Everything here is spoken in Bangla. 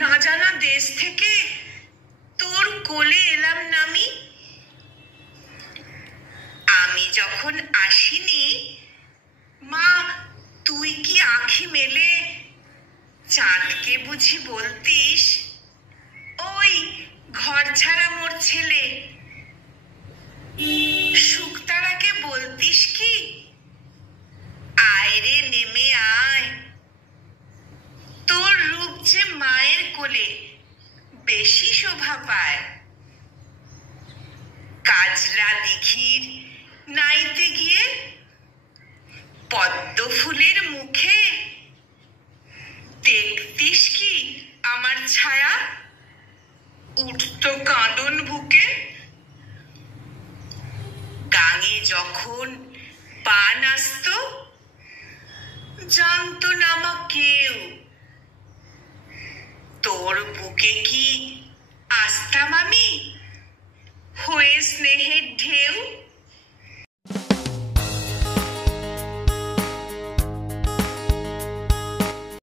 না জানা দেশ থেকে তোর কোলে এলাম নামি। আমি যখন আসিনি মা, তুই কি আঁখি মেলে চাঁদকে বুঝি বলতিস, ওই ঘর ছাড়া মোর ছেলে? শুকতারাকে বলতিস কি, আয় রে নেমে আয়, তোর রূপ যে মায়ের কোলে বেশি শোভা পায়। কাজলা দিঘির নাইতে গিয়ে পদ্ম ফুলের মুখে দেখতিস কি আমার ছায়া, উঠত কাঁদন বুকে। গাঙে যখন পান আসত জানত না মা কেউ, তোর বুকে কি আসতাম আমি হয়ে স্নেহের